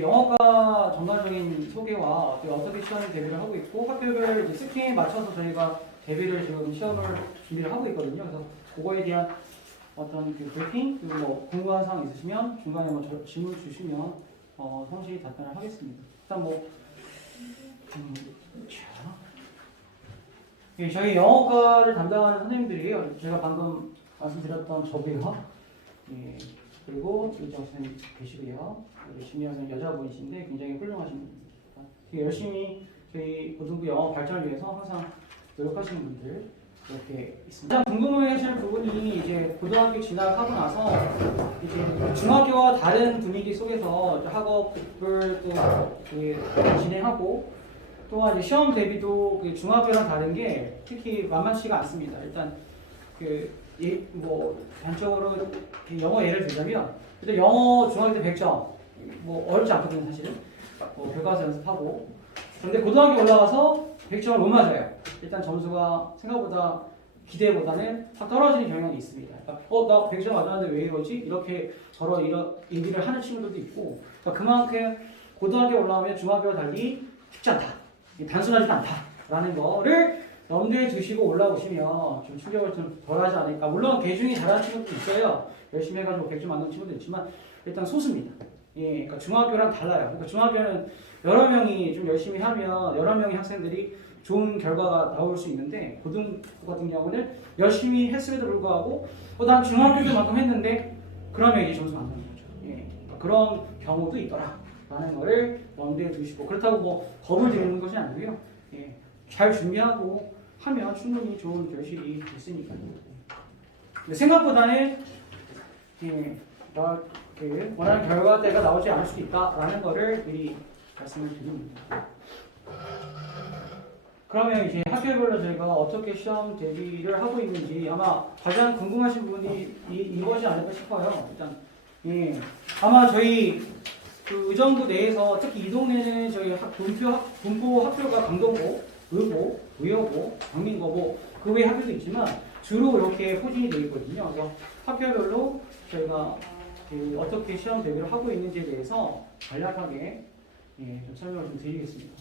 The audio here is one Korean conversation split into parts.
영어과 전반적인 소개와 어떻게 시험 대비를 하고 있고 학교별 이제 스키에 맞춰서 저희가 대비를 지금 시험을 준비를 하고 있거든요. 그래서 그거에 대한 어떤 그 브리핑 그리고 뭐 궁금한 사항 있으시면 중간에 뭐 질문 주시면 성실히 답변을 하겠습니다. 일단 뭐 자, 예, 저희 영어과를 담당하는 선생님들이에요. 제가 방금 말씀드렸던 저고요. 예, 그리고 이정 선생님 계시고요. 신미아 선생님 여자분이신데 굉장히 훌륭하신 분입니다. 되게 열심히 저희 고등부 영어 발전을 위해서 항상 노력하시는 분들 이렇게 있습니다. 가장 궁금해하시는 부분이 이제 고등학교 진학하고 나서 이제 중학교와 다른 분위기 속에서 학업을 또 진행하고 또한 이제 시험 대비도 중학교랑 다른 게 특히 만만치가 않습니다. 일단 뭐 단적으로 영어 예를 들자면 일단 영어 중학교 때 100점 뭐 어렵지 않거든요 사실은. 교과서 연습하고 그런데 고등학교 올라가서 100점을 못 맞아요. 일단 점수가 생각보다 기대보다는 확 떨어지는 경향이 있습니다. 그러니까 나 100점 맞았는데 왜 이러지? 이렇게 이런 얘기를 하는 친구들도 있고 그러니까 그만큼 고등학교 올라오면 중학교와 달리 쉽지 않다. 단순하지 않다라는 거를 염두에 두시고 올라오시면 좀 충격을 좀 덜하지 않을까. 물론 개중이 잘하는 친구도 있어요. 열심히 해가지고 100점 맞는 친구도 있지만 일단 소수입니다. 예, 그러니까 중학교랑 달라요. 그러니까 중학교는 여러 명이 좀 열심히 하면 여러 명의 학생들이 좋은 결과가 나올 수 있는데 고등부 같은 경우는 열심히 했음에도 불구하고 난 중학교 때만큼 했는데 그러면 이제 점수가 안 나는 거죠. 예, 그러니까 그런 경우도 있더라. 라는 거를 염두에 두시고 그렇다고 뭐 겁을 드리는 것이 아니고요. 예, 잘 준비하고 하면 충분히 좋은 결실이 있으니까요. 생각보다는 예, 원하는 결과대가 나오지 않을 수도 있다라는 거를 미리 말씀을 드립니다. 그러면 이제 학교별로 저희가 어떻게 시험 대비를 하고 있는지 아마 가장 궁금하신 부분이 이거지 않을까 싶어요. 일단 예, 아마 저희 그 의정부 내에서 특히 이 동네는 저희 분포 학교가 강동고, 의고, 의여고, 강민고고 그 외 학교도 있지만 주로 이렇게 포진이 되어 있거든요. 그래서 학교별로 저희가 어떻게 시험 대비를 하고 있는지에 대해서 간략하게 좀 설명을 좀 드리겠습니다.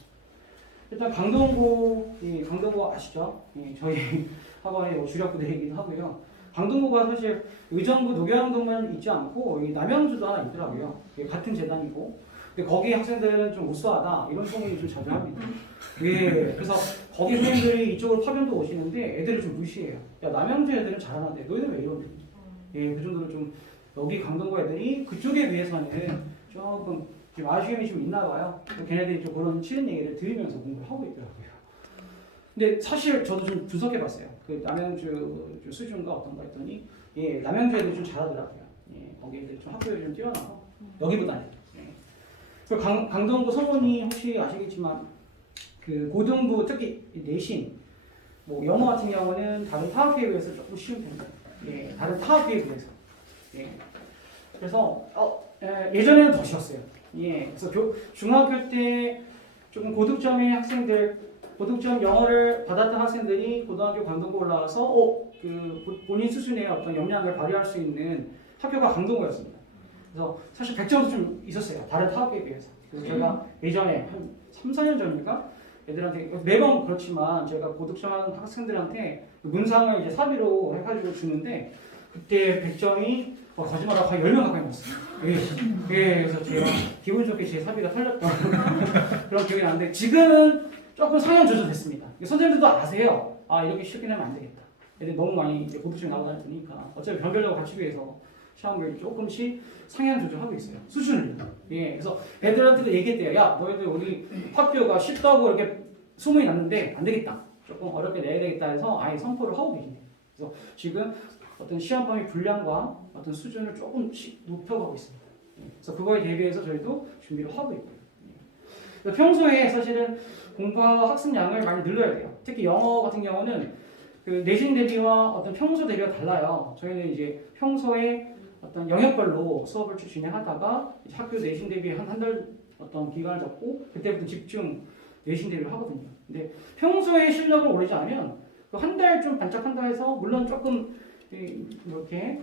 일단 강동고 아시죠? 저희 학원의 뭐 주력부대이기도 하고요. 강동구가 사실 의정부 녹영동만 있지 않고 남양주도 하나 있더라고요. 같은 재단이고. 근데 거기 학생들은 좀 우수하다 이런 소문이 좀 자주 합니다. 예, 그래서 거기 선생님들이 이쪽으로 파견도 오시는데 애들을 좀 무시해요. 야 남양주 애들은 잘하는데 너희들 왜 이러니? 예, 그 정도로 좀 여기 강동구 애들이 그쪽에 비해서는 조금 좀 아쉬움이 좀 있나 봐요. 걔네들이 좀 그런 싫은 얘기를 들으면서 공부를 하고 있더라고요. 근데 사실 저도 좀 분석해봤어요. 그 남양주 수준과 어떤가 했더니 예, 남양주 애들 좀 잘하더라고요. 예, 거기 애들 좀 학교에 좀 뛰어나서 여기보다는. 예. 그리고 강동구 서원이 혹시 아시겠지만 그 고등부 특히 내신 뭐 영어 같은 경우는 다른 타학교에 비해서 조금 쉬운 편이에요. 예, 다른 타학교에 비해서. 예. 그래서 예전에는 더 쉬웠어요. 예, 그래서 중학교 때 조금 고득점의 학생들, 고득점 영어를 받았던 학생들이 고등학교 강동구 올라와서 그 본인 수준의 어떤 역량을 발휘할 수 있는 학교가 강동구였습니다. 그래서 사실 100점도 좀 있었어요. 다른 타학교에 비해서. 그래서 제가 예전에 한 3, 4년 전인가 애들한테 매번 그렇지만 제가 고득점하는 학생들한테 문상을 이제 사비로 해가지고 주는데 그때 100점이 거짓말하고 한 10명 가까이 났어요. 예, 그래서 제가 기분 좋게 제 사비가 털렸던 그런 기억이 나는데 지금은 조금 상향 조절됐습니다. 선생님들도 아세요. 이렇게 쉽게 내면 안 되겠다. 애들이 너무 많이 이제 고득점이 나오다 보니까 어차피 변별력을 갖추기 위해서 시험을 조금씩 상향 조절하고 있어요. 수준을. 예, 그래서 애들한테도 얘기했대요. 야, 너희들 우리 학교가 쉽다고 이렇게 소문이 났는데 안 되겠다. 조금 어렵게 내야 되겠다 해서 아예 선포를 하고 계시네요. 그래서 지금 어떤 시험 범위 분량과 어떤 수준을 조금씩 높여가고 있습니다. 그래서 그거에 대비해서 저희도 준비를 하고 있고요. 평소에 사실은 공부와 학습량을 많이 늘려야 돼요. 특히 영어 같은 경우는 그 내신 대비와 어떤 평소 대비가 달라요. 저희는 이제 평소에 어떤 영역별로 수업을 쭉 진행하다가 이제 학교 내신 대비 한 달 어떤 기간을 잡고 그때부터 집중 내신 대비를 하거든요. 근데 평소에 실력을 오르지 않으면 한 달 좀 반짝한다 해서 물론 조금 이렇게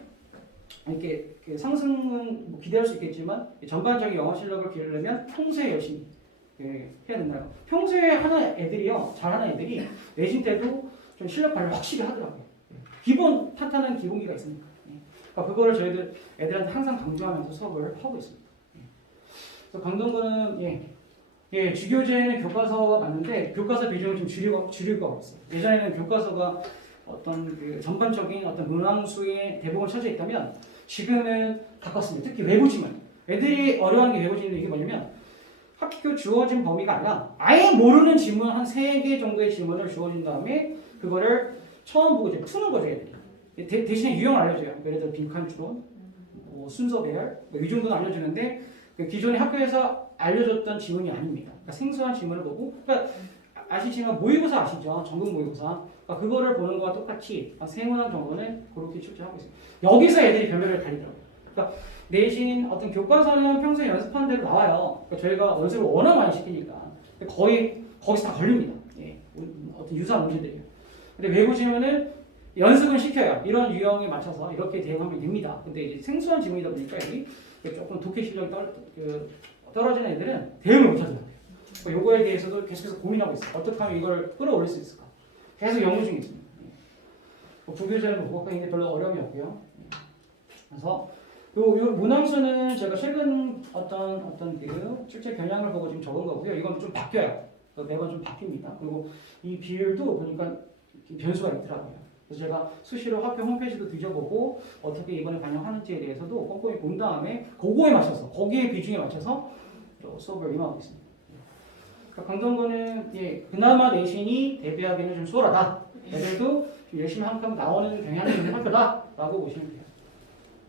이렇게 상승은 뭐 기대할 수 있겠지만 전반적인 영어 실력을 기르려면 평소에 열심히 해야 된다고. 평소에 하는 애들이요, 잘하는 애들이 내신 때도 좀 실력 발휘를 확실히 하더라고요. 기본 탄탄한 기본기가 있으니까. 그러니까 그거를 저희들 애들한테 항상 강조하면서 수업을 하고 있습니다. 그래서 강동구는 주교재는 교과서가 맞는데 교과서 비중을 좀 줄일 것 같았어요. 예전에는 교과서가 어떤 그 전반적인 어떤 문항수의 대부분을 차지해 있다면 지금은 바꿨습니다. 특히 외부 지문. 애들이 어려워하는 게 외부 지문인데 이게 뭐냐면 학교 주어진 범위가 아니라 아예 모르는 지문 한 3개 정도의 지문을 주어진 다음에 그거를 처음 보고 이제 푸는 거죠, 애들이. 대신에 유형을 알려줘요. 예를 들어 빈칸 추론, 뭐 순서 배열, 뭐 이 정도는 알려주는데 그 기존의 학교에서 알려줬던 지문이 아닙니다. 그러니까 생소한 지문을 보고, 그러니까 아시지만 모의고사 아시죠? 전국 모의고사. 그러니까 그거를 보는 거와 똑같이 세문항 정도는 그렇게 출제하고 있어요. 여기서 애들이 변별을 갈리더라고요. 그러니까 내신 어떤 교과서는 평소에 연습하는 대로 나와요. 그러니까 저희가 연습을 워낙 많이 시키니까 거의 거기서 다 걸립니다. 어떤 유사한 문제들이요. 근데 외부 지문은 연습은 시켜요. 이런 유형에 맞춰서 이렇게 대응하면 됩니다. 근데 이제 생소한 지문이다 보니까 여기 조금 독해 실력이 떨어지는 애들은 대응을 못하더라고요. 요거에 대해서도 계속해서 고민하고 있어요. 어떻게 하면 이걸 끌어올릴 수 있을까? 계속 연구 중에 있습니다. 부교재는 국어과인데 별로 어려움이 없고요. 그래서 요 문항수는 제가 최근 어떤 그 출제 겨냥을 보고 지금 적은 거고요. 이건 좀 바뀌어요. 매번 좀 바뀝니다. 그리고 이 비율도 보니까 변수가 있더라고요. 그래서 제가 수시로 학교 홈페이지도 뒤져보고 어떻게 이번에 반영하는지에 대해서도 꼼꼼히 본 다음에 그거에 맞춰서 거기에 비중에 맞춰서 수업을 임하고 있습니다. 그러니까 강동구는 그나마 내신이 대비하기는 좀 수월하다. 애들도 좀 열심히 하면 나오는 경향이 있는 학교다라고 보시면 돼요.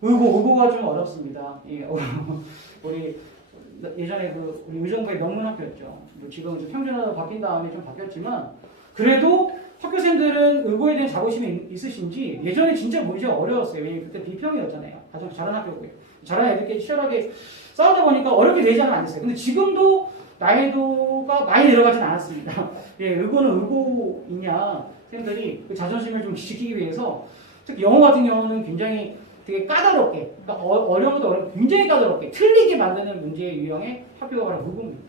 의고가 좀 어렵습니다. 우리 예전에 우리 의정부의 명문 학교였죠. 지금 평준화로 바뀐 다음에 좀 바뀌었지만 그래도 학교생들은 의고에 대한 자부심이 있으신지 예전에 진짜 문제가 어려웠어요. 왜냐면 그때 비평이었잖아요. 가장 잘하는 학교고요. 잘하는 애들끼리 치열하게 싸우다 보니까 어렵게 내자는 안 했어요. 근데 지금도 난이도가 많이 내려가진 않았습니다. 의고는 의고이냐 생들이 그 자존심을 좀 지키기 위해서 특히 영어 같은 경우는 굉장히 되게 까다롭게, 그러니까 어려운 것도 어려운 굉장히 까다롭게 틀리게 만드는 문제의 유형의 학교가 바로 의고입니다.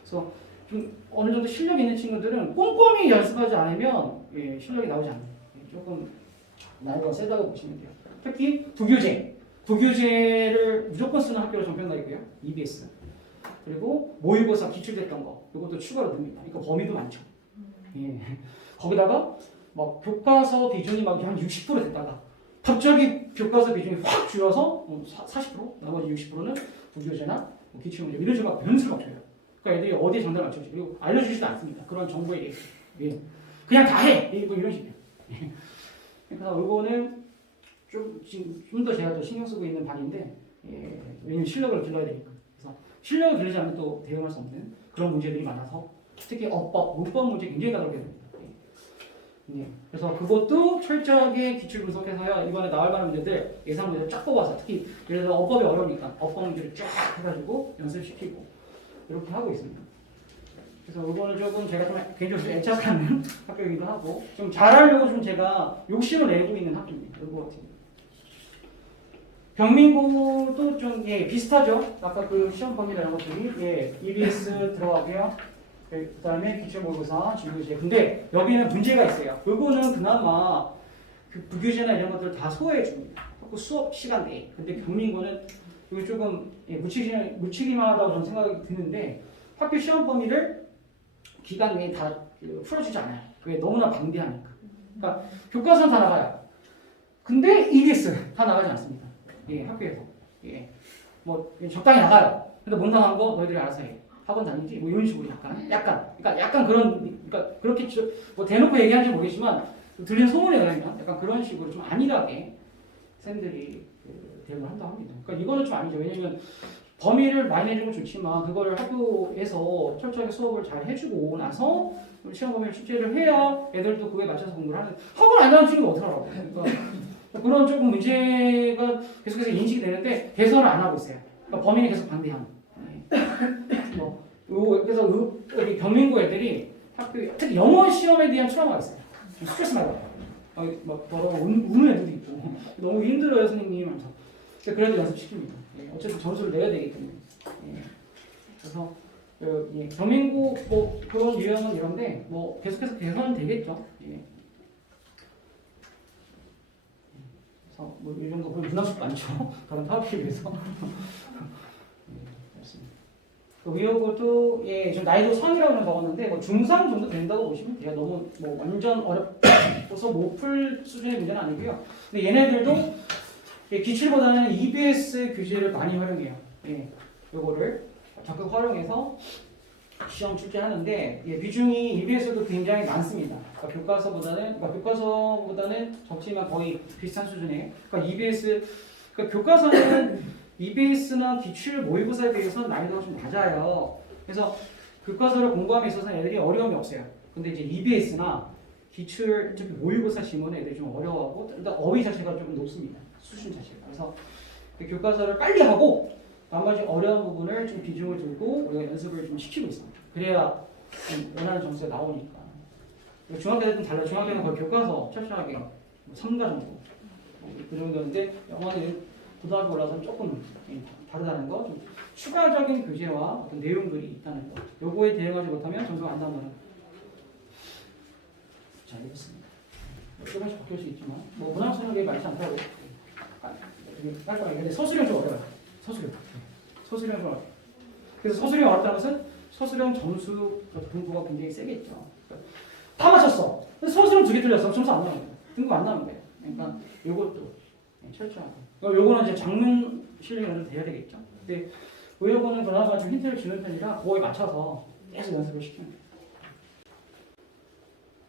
그래서 좀 어느 정도 실력 있는 친구들은 꼼꼼히 연습하지 않으면 실력이 나오지 않아요. 조금 난이도가 세다고 보시면 돼요. 특히 부교재를 무조건 쓰는 학교로 전평가 있고요. EBS. 그리고 모의고사 기출됐던 거 이것도 추가로 듭니다. 그러니까 범위도 많죠. 거기다가 막 교과서 비중이 막 한 60% 됐다가 갑자기 교과서 비중이 확 줄어서 40%? 나머지 60%는 부교재나 기출문제 이런 식으로 변수를 맞춰요. 그러니까 애들이 어디에 정답을 맞춰지 그리고 알려주지도 않습니다. 그런 정보에 대해서 그냥 다 해! 뭐 이런 식이에요. 그래서 이거는 좀 더 제가 더 신경 쓰고 있는 반인데 왜냐면 실력을 길러야 되니까. 그래서 실력을 기르지 않으면 또 대응할 수 없는 그런 문제들이 많아서 특히 어법, 문법 문제 굉장히 까다롭게 됩니다. 그래서 그것도 철저하게 기출 분석해서요. 이번에 나올 만한 문제들 예상 문제를 쫙 뽑아서 특히 예를 들어 어법이 어려우니까 어법 문제를 쫙 해가지고 연습시키고 이렇게 하고 있습니다. 그래서 이거는 조금 제가 좀 개인적으로 애착하는 학교이기도 하고 좀 잘하려고 좀 제가 욕심을 내고 있는 학교입니다. 이거 같은 경민고도 좀 비슷하죠. 아까 그 시험 범위나 이런 것들이 EBS 들어가고요. 그 다음에 기출 모의고사, 진교재. 근데 여기는 문제가 있어요. 이거는 그나마 그 부교재나 이런 것들 다 소화해 줍니다. 그 수업 시간 내에. 근데 경민고는 이거 조금 묻히기만 하다고 저는 생각이 드는데 학교 시험 범위를 기간 내에 다 풀어주지 않아요. 왜? 너무나 방대하니까. 그러니까 교과서는 다 나가요. 근데 EBS 다 나가지 않습니다. 학교에서. 뭐 적당히 나가요. 근데 못 나간 거 너희들이 알아서 해. 학원 다니지? 뭐 이런 식으로 약간 그런, 그러니까 그렇게 뭐 대놓고 얘기하는지 모르겠지만 들리는 소문에 의하면 약간 그런 식으로 좀 안일하게 쌤들이 대응을 한다고 합니다. 그러니까 이거는 좀 아니죠. 왜냐면 범위를 많이 내주면 좋지만 그거를 학교에서 철저하게 수업을 잘 해주고 나서 시험 범위를 출제를 해야 애들도 그거에 맞춰서 공부를 하는. 학원 안 가는 친구가 어떡하라고. 그러니까 그런 조금 문제가 계속해서 인식이 되는데 개선을 안 하고 있어요. 그러니까 범위는 계속 방대한. 그래서 우리 경민고 애들이 학교 특히 영어 시험에 대한 트라우마가 있어요. 스트레스 많이 받아요. 막 더러워 우는 애들도 있고 너무 힘들어요 선생님 하면서. 그래도 연습시킵니다. 예, 어쨌든 점수를 내야 되기 때문에. 예, 그래서 예, 경민고 뭐 그런 유형은 이런데 뭐 계속해서 개선은 되겠죠. 예. 그래서 뭐이 정도 문학식 많죠. 다른 사업에 비해서. 의료고도 예, 좀 나이도 상이라고 적었는데 뭐 중상 정도 된다고 보시면 돼요. 너무 뭐 완전 어렵서 못 풀 수준의 문제는 아니고요. 근데 얘네들도 예, 기출보다는 EBS 교재를 많이 활용해요. 예, 요거를 적극 활용해서 시험 출제하는데 예, 비중이 EBS도 굉장히 많습니다. 그러니까 교과서보다는 적지만 거의 비슷한 수준이에요. 그러니까 EBS 그러니까 교과서는 EBS나 기출 모의고사에 비해서 난이도가 좀 낮아요. 그래서 교과서를 공부함에 있어서는 애들이 어려움이 없어요. 근데 이제 EBS나 기출, 특히 모의고사 지문은 애들이 좀 어려워하고 일단 어휘 자체가 좀 높습니다. 수준 자체가. 그래서 그 교과서를 빨리 하고 나머지 어려운 부분을 좀 비중을 두고 우리가 연습을 좀 시키고 있습니다. 그래야 좀 원하는 점수가 나오니까. 중학교 때는 달라요. 중학교 때는 거의 교과서 철저하게 3가 정도. 그 정도인데 영어는 고등학교 올라서는 조금 다르다는 거, 좀 추가적인 교재와 어떤 내용들이 있다는 거. 요거에 대응하지 못하면 점수가 안 나온다는 거. 잘 읽었습니다. 조금씩 바뀔 수 있지만, 뭐 문학수는 게 많지 않다고. 깔끔하게. 근데 서술형 좀 어려워요. 서술형 좀 어려워요. 그래서 서술형 어렵다는 것은 서술형 점수 등급가 굉장히 세겠죠. 다 맞췄어. 근데 서술형 2개 틀렸어. 점수 안 나오는 거예요. 등급 안 나오는 거예요. 그러니까 요것도 철저하게. 요거는 이제 장문 실력이 어느 정도 돼야 되겠죠. 근데 요거는 그나마 좀 힌트를 주는 편이라 그거에 맞춰서 계속 연습을 시킵니다.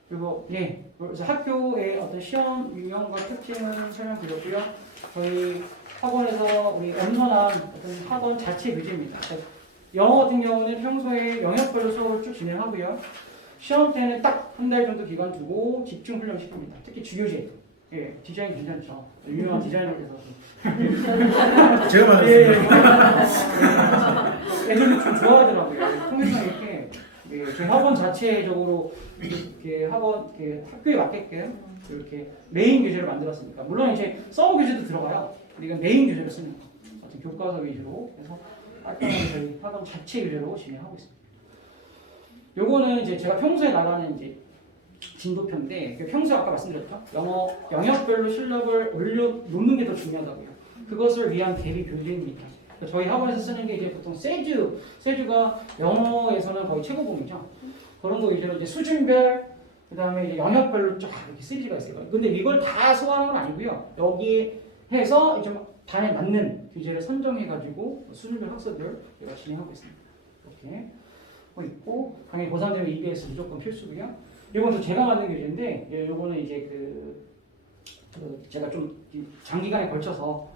그리고 예, 그래서 학교의 어떤 시험 유형과 특징을 설명드렸고요. 저희 학원에서 우리 엄선한 어떤 학원 자체 교재입니다. 영어 같은 경우는 평소에 영역별로 수업을 쭉 진행하고요. 시험 때는 딱 한 달 정도 기간 두고 집중 훈련 시킵니다. 특히 주교재. 예, 디자인 괜찮죠. 유명한 디자이너께서 제가 말했습니다. 애들이 좀 좋아하더라고요. 통해서 이렇게 예, 저희 학원 자체적으로 이렇게 학원 이렇게 학교에 맞게끔 이렇게 메인 교재를 만들었으니까 물론 이제 서브 교재도 들어가요. 근데 이건 메인 교재를 쓰는 거. 어떤 교과서 위주로 해서 깔끔하게 저희 학원 자체 교재로 진행하고 있습니다. 요거는 이제 제가 평소에 나가는 이제 진도표인데 평소에 아까 말씀드렸죠. 영어 영역별로 실력을 올려놓는 게 더 중요하다고요. 그것을 위한 대비 교재입니다. 저희 학원에서 쓰는 게 이제 보통 세주가 영어에서는 거의 최고봉이죠. 그런 거 위주로 이제 수준별, 그 다음에 이제 영역별로 쫙 이렇게 시리즈가 있어요. 근데 이걸 다 소화하는 건 아니고요. 여기 해서 이제 반에 맞는 교재를 선정해가지고 수준별 학습을 제가 진행하고 있습니다. 이렇게 있고 당연히 고3되면 EBS 무조건 필수고요. 이건 또 제가 만든 교재인데, 예, 요거는 이제 그 제가 좀 장기간에 걸쳐서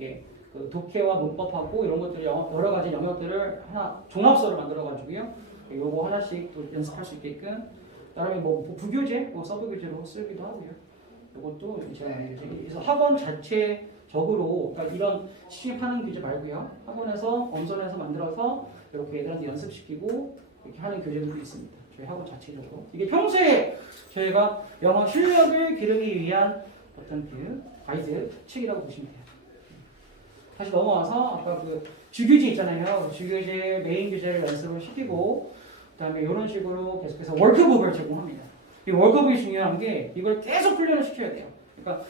예, 그 독해와 문법하고 이런 것들 여러 가지 영역들을 하나 종합서를 만들어가지고요. 예, 요거 하나씩 또 연습할 수 있게끔. 그다음에 뭐 부교재, 뭐 서브 교재로 쓰기도 하고요. 요것도 제가 만든 교재. 그래서 학원 자체적으로 그러니까 이런 시중에 교재 말고요. 학원에서 엄선해서 만들어서 이렇게 애들한테 연습시키고 이렇게 하는 교재들도 있습니다. 저희 학원 자체적으로. 이게 평소에 저희가 영어 실력을 기르기 위한 어떤 그 가이드 책이라고 보시면 돼요. 다시 넘어와서 아까 그 주교재 있잖아요. 주교재 메인 교재를 연습을 시키고 그다음에 이런 식으로 계속해서 워크북을 제공합니다. 이 워크북이 중요한 게 이걸 계속 훈련을 시켜야 돼요. 그러니까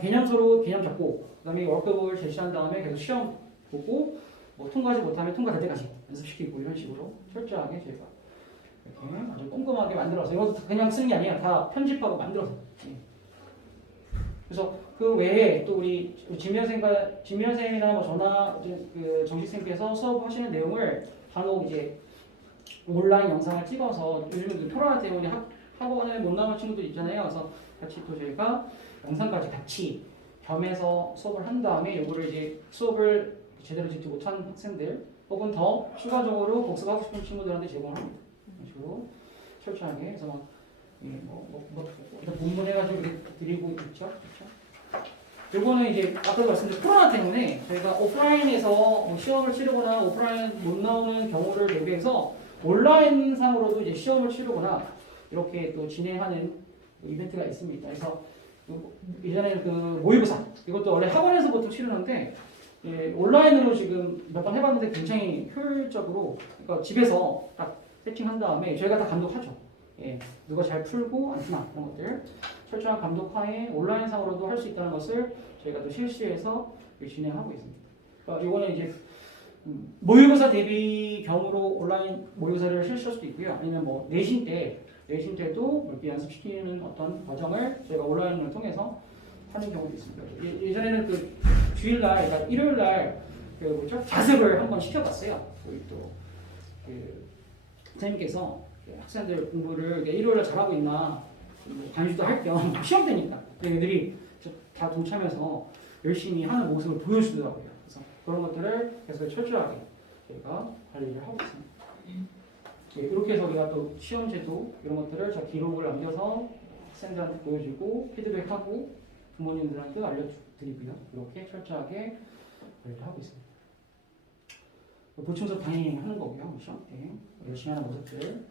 개념서로 개념 잡고 그다음에 워크북을 제시한 다음에 계속 시험 보고 뭐 통과하지 못하면 통과될 때까지 연습시키고 이런 식으로 철저하게 저희가 이렇게 아주 꼼꼼하게 만들어서 이것도 그냥 쓰는 게 아니에요. 다 편집하고 만들어서. 그래서 그 외에 또 우리 진미연 선생님이나 뭐 저나 그 정식 선생님께서 수업하시는 내용을 간혹 이제 온라인 영상을 찍어서 요즘은 코로나 때문에 학원에 못 나온 친구들 있잖아요. 그래서 같이 또 저희가 영상까지 같이 겸해서 수업을 한 다음에 이거를 이제 수업을 제대로 듣지 못한 학생들 혹은 더 추가적으로 복습하고 싶은 친구들한테 제공합니다. 이런 식으로 철저하게 해서 일단 분분해가지고 드리고 있죠. 그렇죠? 요거는 이제 아까도 말씀드린 코로나 때문에 저희가 오프라인에서 시험을 치르거나 오프라인 못 나오는 경우를 대비해서 온라인상으로도 이제 시험을 치르거나 이렇게 또 진행하는 이벤트가 있습니다. 그래서 예전에는 그 모의고사 이것도 원래 학원에서 보통 치르는데 예, 온라인으로 지금 몇 번 해봤는데 굉장히 효율적으로 그러니까 집에서 딱 세팅한 다음에 저희가 다 감독하죠. 예, 누가 잘 풀고 안 푸나 그런 것들 철저한 감독하에 온라인상으로도 할 수 있다는 것을 저희가 또 실시해서 진행하고 있습니다. 그러니까 이거는 이제 모의고사 대비 경우로 온라인 모의고사를 실시할 수도 있고요. 아니면 뭐 내신 때도 이렇게 연습시키는 어떤 과정을 저희가 온라인을 통해서 하는 경우도 있습니다. 예전에는 그 주일날, 그러니까 일요일날 그 뭐죠? 자습을 한번 시켜봤어요. 우리 또그 선생님께서 학생들 공부를 그러니까 일요일날 잘하고 있나 감시도 할 겸 시험 때니까 애들이 다 동참해서 열심히 하는 모습을 보여주더라고요. 그래서 그런 것들을 계속 철저하게 저희가 관리를 하고 있습니다. 네, 이렇게 해서 우리가 또 시험제도 이런 것들을 저 기록을 남겨서 학생들한테 보여주고 피드백하고 부모님들한테 알려드리고요. 이렇게 철저하게 관리를 하고 있습니다. 보충서 당연히 하는 거고요. 시험 때 열심히 하는 모습들.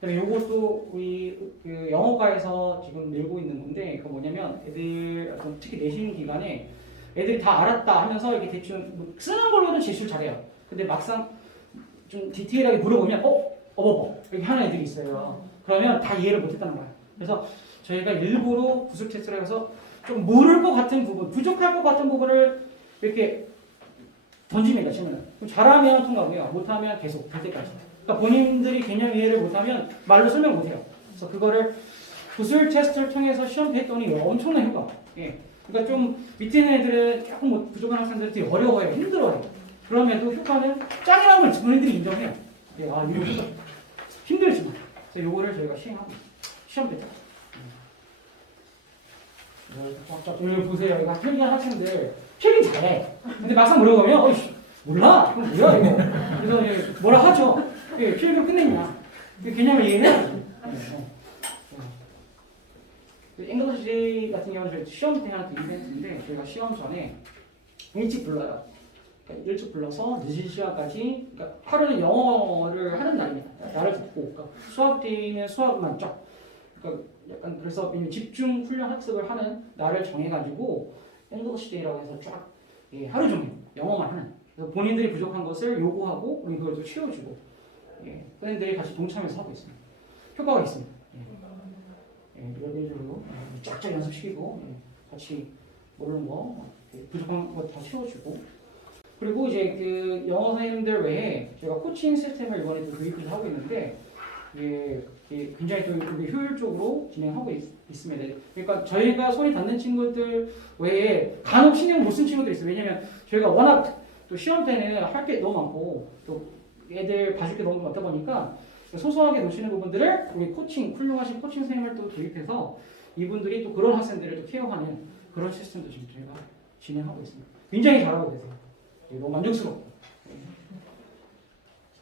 그다음에 요것도 우리 그 영어과에서 지금 늘고 있는 건데 그 뭐냐면 애들 특히 내신 기간에 애들이 다 알았다 하면서 이렇게 대충 뭐 쓰는 걸로는 제출 잘해요. 근데 막상 좀 디테일하게 물어보면 이렇게 하는 애들이 있어요. 그러면 다 이해를 못했다는 거예요. 그래서 저희가 일부러 구술 테스트를 해서 좀 모를 것 같은 부분, 부족할 것 같은 부분을 이렇게 던집니다. 질문을. 잘하면 통과고요. 못하면 계속 될 때까지. 그러니까 본인들이 개념 이해를 못하면 말로 설명 못해요. 그래서 그거를 구술 테스트를 통해서 시험 때 했더니 엄청난 효과. 예. 그러니까 좀 밑에 있는 애들은 조금 뭐 부족한 학생들이 되게 어려워해요. 힘들어해요. 그럼에도 효과는 짱이라는 걸 본인들이 인정해요. 예, 이거 효과 힘들지만. 그래서 요거를 저희가 시행하고 있어요. 시험 때. 여기 보세요. 이거 필기한 학생들 필기 잘해. 근데 막상 물어보면 몰라. 이건 뭐야 이거. 그래서 이제 뭐라 하죠. 예, 필기를 끝냈냐. 그 개념을 이해해야 돼. 잉글리시 같은 경우는 시험 때 하는 이벤트인데 저희가 시험 전에 일찍 불러요. 그러니까 일찍 불러서 늦은 시간까지 그러니까 하루는 영어를 하는 날입니다. 날을 듣고 그러니까 수학 때는 수학만 쫙 그러니까 약간 그래서 집중 훈련 학습을 하는 날을 정해가지고 잉글리시 데이라고 해서 쫙 예, 하루 종일 영어만 하는 그래서 본인들이 부족한 것을 요구하고 우리 그걸 또 채워주고 예, 선생님들이 같이 동참해서 하고 있습니다. 효과가 있습니다. 이런 식으로 쫙쫙 연습시키고 같이 모르는 거 부족한 거 다 채워주고 그리고 이제 그 영어 선생님들 외에 제가 코칭 시스템을 이번에 또 도입을 하고 있는데 이게 굉장히 또 효율적으로 진행하고 있습니다. 그러니까 저희가 손이 닿는 친구들 외에 간혹 신경 못 쓴 친구들 있어요. 왜냐면 저희가 워낙 또 시험 때는 할 게 너무 많고 또 애들 봐줄 게 너무 많다 보니까 소소하게 놓치는 부분들을 우리 훌륭하신 코칭 선생님을 또 도입해서 이분들이 또 그런 학생들을 또 케어하는 그런 시스템도 지금 저희가 진행하고 있습니다. 굉장히 잘하고 계세요. 너무 만족스럽고.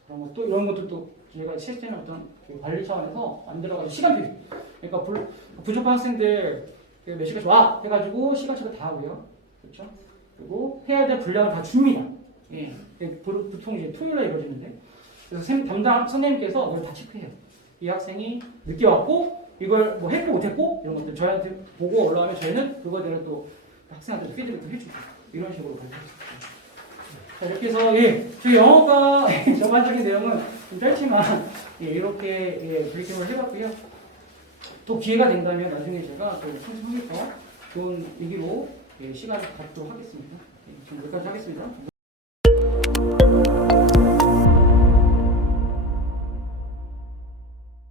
그런 것도 이런 것도 또 저희가 시스템의 어떤 관리 차원에서 만들어가지고 시간표. 그러니까 부족한 학생들 몇 시까지 와 해가지고 시간차가 다 하고요. 그렇죠? 그리고 해야 될 분량을 다 줍니다. 예. 보통 이제 토요일에 이루어지는데. 그래서 담당 선생님께서 이걸 다 체크해요. 이 학생이 늦게 왔고 이걸 뭐 했고 못했고 이런 것들 저희한테 보고 올라오면 저희는 그거대로 또 학생한테 피드백도 해주고 이런 식으로 관리했습니다. 자, 이렇게 해서 저희 영어과 전반적인 내용은 좀 짧지만 이렇게 브리핑을 해봤고요. 또 기회가 된다면 나중에 제가 또 선생님께서 좋은 얘기로 시간을 갖도록 하겠습니다. 지금 여기까지 하겠습니다.